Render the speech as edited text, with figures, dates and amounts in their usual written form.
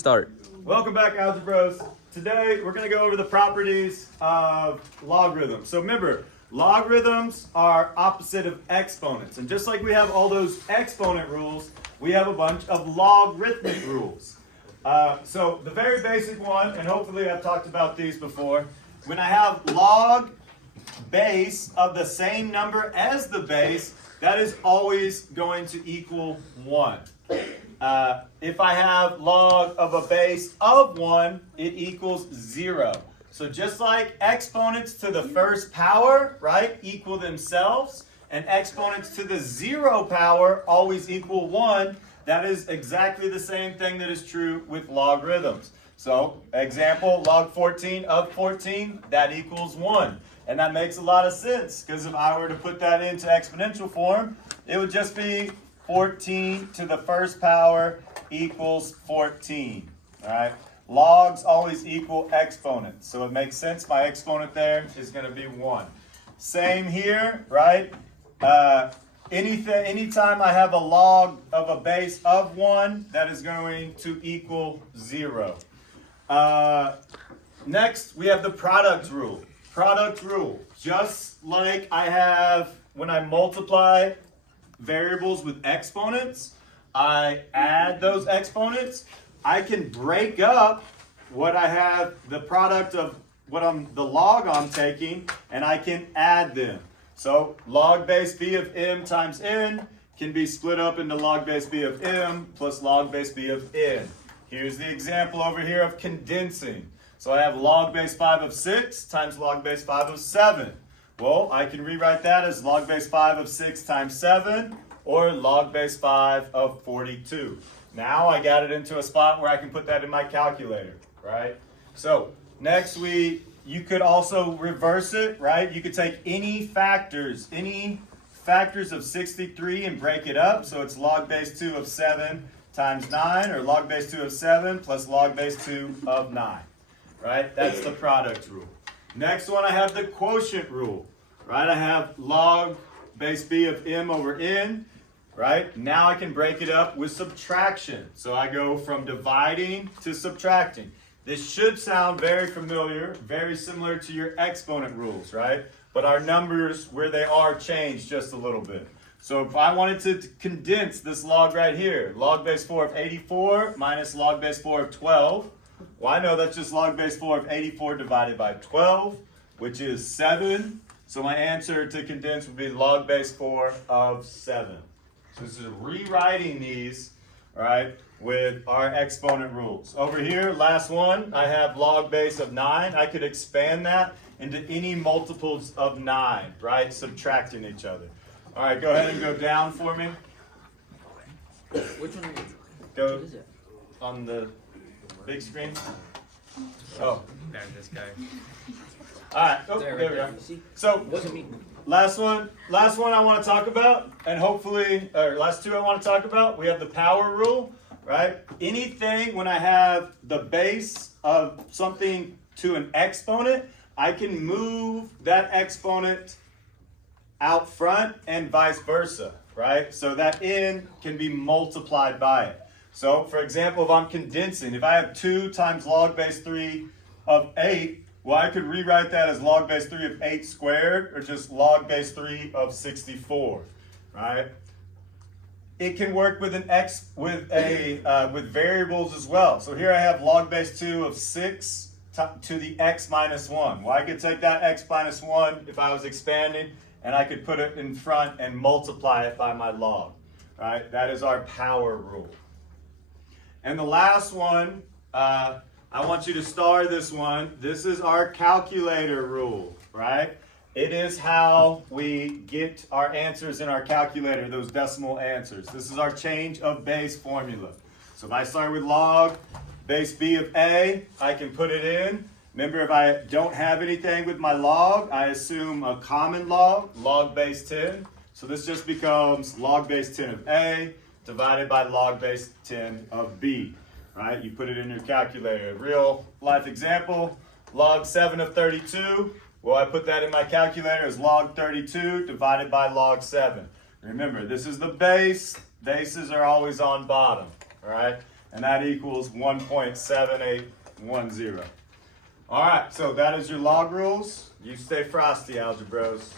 Start. Welcome back, Algebros. Today we're going to go over the properties of logarithms. So remember, logarithms are opposite of exponents. And just like we have all those exponent rules, we have a bunch of logarithmic rules. So the very basic one, and hopefully I've talked about these before, when I have log base of the same number as the base, that is always going to equal 1. If I have log of a base of 1, it equals 0. So just like exponents to the first power, right, equal themselves, and exponents to the 0 power always equal 1, that is exactly the same thing that is true with logarithms. So, example, log 14 of 14, that equals 1. And that makes a lot of sense, because if I were to put that into exponential form, it would just be 14 to the first power equals 14. All right. Logs always equal exponents. So it makes sense. My exponent there is going to be 1. Same here, right? Anytime I have a log of a base of 1, that is going to equal 0. Next, we have the product rule. Product rule. Just like I have when I multiply variables with exponents, I add those exponents. I can break up what I have, the product of the log I'm taking, and I can add them. So log base b of m times n can be split up into log base b of m plus log base b of n. Here's the example over here of condensing. So I have log base 5 of 6 times log base 5 of 7. Well, I can rewrite that as log base 5 of 6 times 7, or log base 5 of 42. Now I got it into a spot where I can put that in my calculator, right? So next you could also reverse it, right? You could take any factors of 63 and break it up. So it's log base 2 of 7 times 9, or log base 2 of 7 plus log base 2 of 9, right? That's the product rule. Next one, I have the quotient rule, right? I have log base b of m over n, right? Now I can break it up with subtraction. So I go from dividing to subtracting. This should sound very familiar, very similar to your exponent rules, right? But our numbers, where they are, change just a little bit. So if I wanted to condense this log right here, log base 4 of 84 minus log base 4 of 12, well, I know that's just log base 4 of 84 divided by 12, which is 7. So my answer to condense would be log base 4 of 7. So this is rewriting these, all right, with our exponent rules. Over here, last one, I have log base of 9. I could expand that into any multiples of 9, right, subtracting each other. All right, go ahead and go down for me. Which one? Go What is it? on the big screen. Oh, There's this guy. all right. Oh, There, there right we there. go. See? So Wasn't me. last one I want to talk about, and hopefully, or last two I want to talk about, we have the power rule, right? Anything when I have the base of something to an exponent, I can move that exponent out front and vice versa, right? So that n can be multiplied by it. So for example, if I'm condensing, if I have 2 times log base 3 of 8, well, I could rewrite that as log base 3 of 8 squared, or just log base 3 of 64, right? It can work with with variables as well. So here I have log base 2 of 6 to the x minus 1. Well, I could take that x minus 1 if I was expanding, and I could put it in front and multiply it by my log, right? That is our power rule. And the last one, I want you to star this one. This is our calculator rule, right? It is how we get our answers in our calculator, those decimal answers. This is our change of base formula. So if I start with log base b of a, I can put it in. Remember, if I don't have anything with my log, I assume a common log base 10. So this just becomes log base 10 of a divided by log base 10 of b, right? You put it in your calculator. Real life example, log 7 of 32. Well, I put that in my calculator as log 32 divided by log 7. Remember, this is the base. Bases are always on bottom, all right? and that equals 1.7810. All right, so that is your log rules. You stay frosty, Algebros.